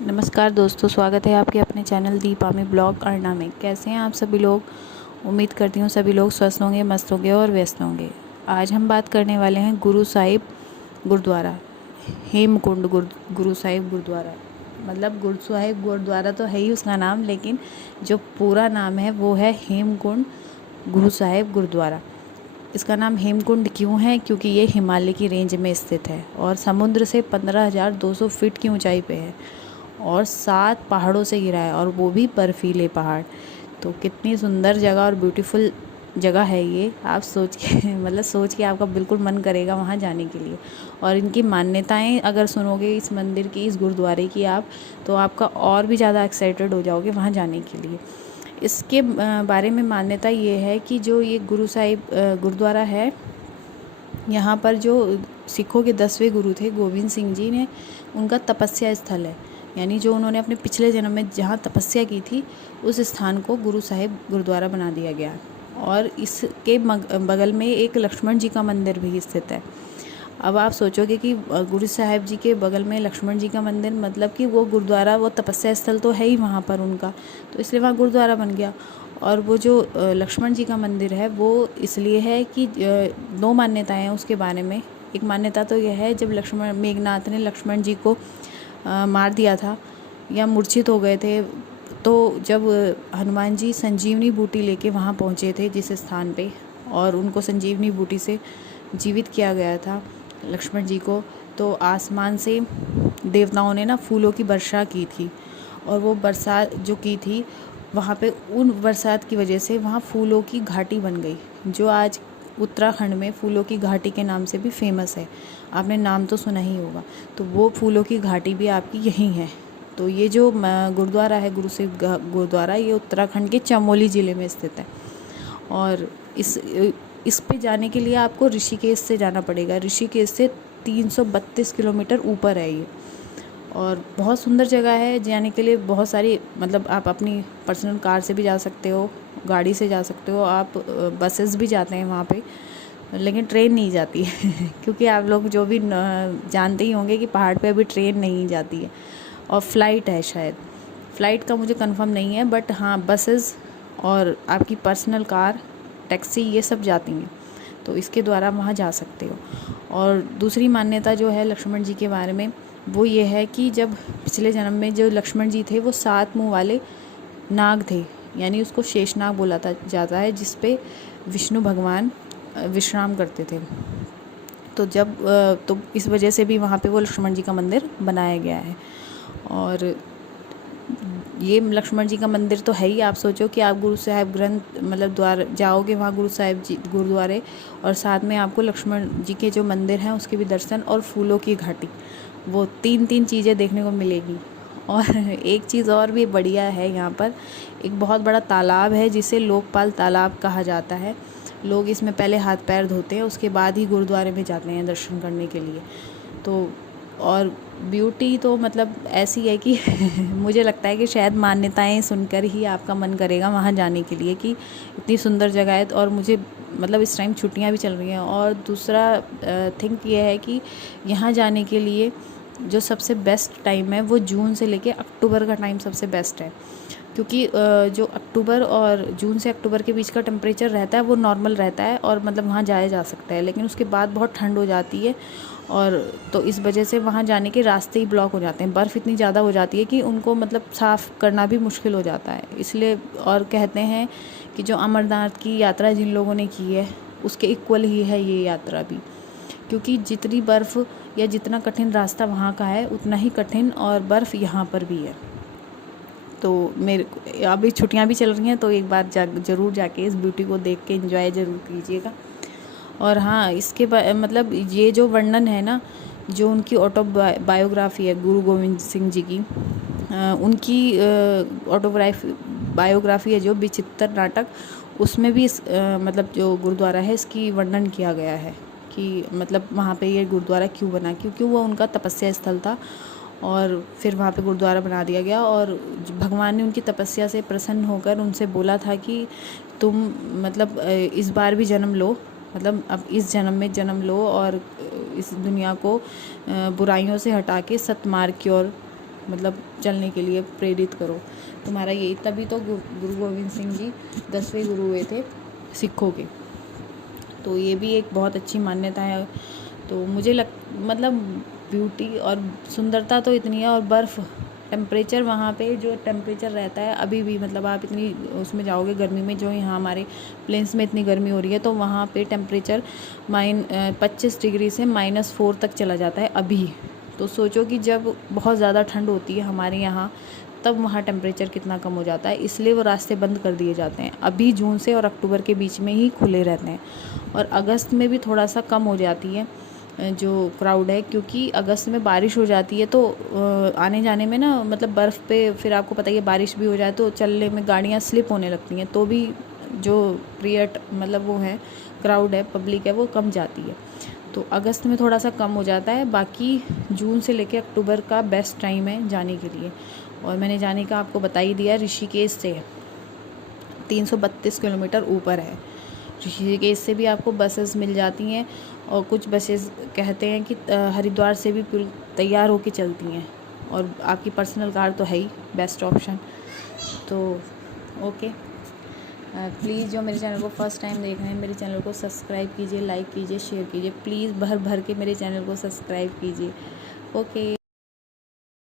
नमस्कार दोस्तों, स्वागत है आपके अपने चैनल दीप आमी ब्लॉग अरना में। कैसे हैं आप सभी लोग। उम्मीद करती हूँ सभी लोग स्वस्थ होंगे, मस्त होंगे और व्यस्त होंगे। आज हम बात करने वाले हैं गुरु साहिब गुरुद्वारा, हेमकुंड गुरु साहिब गुरुद्वारा। मतलब गुरु साहिब गुरुद्वारा तो है ही उसका नाम, लेकिन जो पूरा नाम है वो है हेमकुंड गुरु साहिब गुरुद्वारा। इसका नाम हेमकुंड क्यों है? क्योंकि ये हिमालय की रेंज में स्थित है और समुद्र से 15,200 फीट की ऊंचाई पे है और 7 पहाड़ों से घिरा है, और वो भी बर्फीले पहाड़। तो कितनी सुंदर जगह और ब्यूटीफुल जगह है ये। आप सोच के मतलब सोच के आपका बिल्कुल मन करेगा वहाँ जाने के लिए। और इनकी मान्यताएं अगर सुनोगे इस मंदिर की, इस गुरुद्वारे की आप, तो आपका और भी ज़्यादा एक्साइटेड हो जाओगे वहाँ जाने के लिए। इसके बारे में मान्यता ये है कि जो ये गुरु साहिब गुरुद्वारा है, यहाँ पर जो सिखों के 10वें गुरु थे गोविंद सिंह जी ने, उनका तपस्या स्थल है। यानी जो उन्होंने अपने पिछले जन्म में जहाँ तपस्या की थी, उस स्थान को गुरु साहिब गुरुद्वारा बना दिया गया। और इसके बगल में एक लक्ष्मण जी का मंदिर भी स्थित है। अब आप सोचोगे कि गुरु साहिब जी के बगल में लक्ष्मण जी का मंदिर, मतलब कि वो गुरुद्वारा, वो तपस्या स्थल तो है ही वहाँ पर उनका, तो इसलिए वहाँ गुरुद्वारा बन गया। और वो जो लक्ष्मण जी का मंदिर है वो इसलिए है कि 2 मान्यताएं हैं उसके बारे में। एक मान्यता तो यह है, जब लक्ष्मण मेघनाथ ने लक्ष्मण जी को मार दिया था या मूर्छित हो गए थे, तो जब हनुमान जी संजीवनी बूटी लेके वहाँ पहुँचे थे जिस स्थान पे, और उनको संजीवनी बूटी से जीवित किया गया था लक्ष्मण जी को, तो आसमान से देवताओं ने ना फूलों की वर्षा की थी। और वो बरसात जो की थी वहाँ पे, उन बरसात की वजह से वहाँ फूलों की घाटी बन गई, जो आज उत्तराखंड में फूलों की घाटी के नाम से भी फेमस है। आपने नाम तो सुना ही होगा। तो वो फूलों की घाटी भी आपकी यहीं है। तो ये जो गुरुद्वारा है, गुरु साहिब गुरुद्वारा, ये उत्तराखंड के चमोली ज़िले में स्थित है। और इस पे जाने के लिए आपको ऋषिकेश से जाना पड़ेगा। ऋषिकेश से 332 किलोमीटर ऊपर है ये, और बहुत सुंदर जगह है जाने के लिए। बहुत सारी, मतलब आप अपनी पर्सनल कार से भी जा सकते हो, गाड़ी से जा सकते हो आप, बसेस भी जाते हैं वहाँ पे, लेकिन ट्रेन नहीं जाती है क्योंकि आप लोग जो भी जानते ही होंगे कि पहाड़ पे अभी ट्रेन नहीं जाती है, और फ्लाइट है शायद। फ़्लाइट का मुझे कंफर्म नहीं है, बट हाँ बसेस और आपकी पर्सनल कार, टैक्सी, ये सब जाती हैं, तो इसके द्वारा वहाँ जा सकते हो। और दूसरी मान्यता जो है लक्ष्मण जी के बारे में, वो ये है कि जब पिछले जन्म में जो लक्ष्मण जी थे वो 7 मुँह वाले नाग थे, यानी उसको शेषनाग बोला जाता है, जिस पे विष्णु भगवान विश्राम करते थे। तो इस वजह से भी वहाँ पे वो लक्ष्मण जी का मंदिर बनाया गया है। और ये लक्ष्मण जी का मंदिर तो है ही। आप सोचो कि आप गुरु साहिब ग्रंथ मतलब द्वार जाओगे वहाँ गुरु साहिब जी गुरुद्वारे, और साथ में आपको लक्ष्मण जी के जो मंदिर हैं उसके भी दर्शन, और फूलों की घाटी, वो 3 चीज़ें देखने को मिलेगी। और एक चीज़ और भी बढ़िया है, यहाँ पर एक बहुत बड़ा तालाब है जिसे लोकपाल तालाब कहा जाता है। लोग इसमें पहले हाथ पैर धोते हैं, उसके बाद ही गुरुद्वारे में जाते हैं दर्शन करने के लिए। तो और ब्यूटी तो मतलब ऐसी है कि मुझे लगता है कि शायद मान्यताएं सुनकर ही आपका मन करेगा वहाँ जाने के लिए, कि इतनी सुंदर जगह है। और मुझे मतलब इस टाइम छुट्टियां भी चल रही हैं। और दूसरा थिंक ये है कि यहाँ जाने के लिए जो सबसे बेस्ट टाइम है वो जून से लेके अक्टूबर का टाइम सबसे बेस्ट है, क्योंकि जो अक्टूबर और जून से अक्टूबर के बीच का टेम्परेचर रहता है वो नॉर्मल रहता है, और मतलब वहाँ जाया जा सकता है। लेकिन उसके बाद बहुत ठंड हो जाती है, और तो इस वजह से वहाँ जाने के रास्ते ही ब्लॉक हो जाते हैं। बर्फ़ इतनी ज़्यादा हो जाती है कि उनको मतलब साफ़ करना भी मुश्किल हो जाता है, इसलिए। और कहते हैं कि जो अमरनाथ की यात्रा जिन लोगों ने की है उसके इक्वल ही है ये यात्रा भी, क्योंकि जितनी बर्फ़ या जितना कठिन रास्ता वहाँ का है, उतना ही कठिन और बर्फ़ यहाँ पर भी है। तो मेरे अभी छुट्टियाँ भी चल रही हैं, तो एक बार ज़रूर जाके इस ब्यूटी को देख के एंजॉय ज़रूर कीजिएगा। और हाँ, इसके मतलब ये जो वर्णन है ना, जो उनकी बायोग्राफी है गुरु गोविंद सिंह जी की, उनकी बायोग्राफी है जो विचित्र नाटक, उसमें भी मतलब जो गुरुद्वारा है इसकी वर्णन किया गया है कि मतलब वहाँ पे ये गुरुद्वारा क्यों बना, क्योंकि वो उनका तपस्या स्थल था, और फिर वहाँ पे गुरुद्वारा बना दिया गया। और भगवान ने उनकी तपस्या से प्रसन्न होकर उनसे बोला था कि तुम मतलब इस बार भी जन्म लो, मतलब अब इस जन्म में जन्म लो, और इस दुनिया को बुराइयों से हटा के सत्मार्ग की ओर मतलब चलने के लिए प्रेरित करो तुम्हारा यही। तभी तो गुरु गोविंद सिंह जी 10वें गुरु हुए थे सिखों के। तो ये भी एक बहुत अच्छी मान्यता है। तो मुझे मतलब ब्यूटी और सुंदरता तो इतनी है, और बर्फ़ टेम्परेचर वहाँ पे जो टेम्परेचर रहता है अभी भी, मतलब आप इतनी उसमें जाओगे गर्मी में, जो यहाँ हमारे प्लेन्स में इतनी गर्मी हो रही है, तो वहाँ पे टेम्परेचर 25 डिग्री से -4 तक चला जाता है अभी। तो सोचो कि जब बहुत ज़्यादा ठंड होती है हमारे यहाँ, तब वहाँ टेम्परेचर कितना कम हो जाता है। इसलिए वो रास्ते बंद कर दिए जाते हैं। अभी जून से और अक्टूबर के बीच में ही खुले रहते हैं, और अगस्त में भी थोड़ा सा कम हो जाती है जो क्राउड है, क्योंकि अगस्त में बारिश हो जाती है। तो आने जाने में ना, मतलब बर्फ़ पे फिर आपको पता ही है, बारिश भी हो जाए तो चलने में गाड़ियाँ स्लिप होने लगती हैं, तो भी जो मतलब वो है क्राउड है, पब्लिक है, वो कम जाती है। तो अगस्त में थोड़ा सा कम हो जाता है। बाकी जून से लेकर अक्टूबर का बेस्ट टाइम है जाने के लिए। और मैंने जाने का आपको बता ही दिया, ऋषिकेश से 332 किलोमीटर ऊपर है। ऋषिकेश से भी आपको बसेस मिल जाती हैं, और कुछ बसेस कहते हैं कि हरिद्वार से भी तैयार होके चलती हैं, और आपकी पर्सनल कार तो है ही बेस्ट ऑप्शन। तो ओके, प्लीज़ जो मेरे चैनल को फर्स्ट टाइम देख रहे हैं, मेरे चैनल को सब्सक्राइब कीजिए, लाइक कीजिए, शेयर कीजिए। प्लीज़ भर भर के मेरे चैनल को सब्सक्राइब कीजिए। ओके।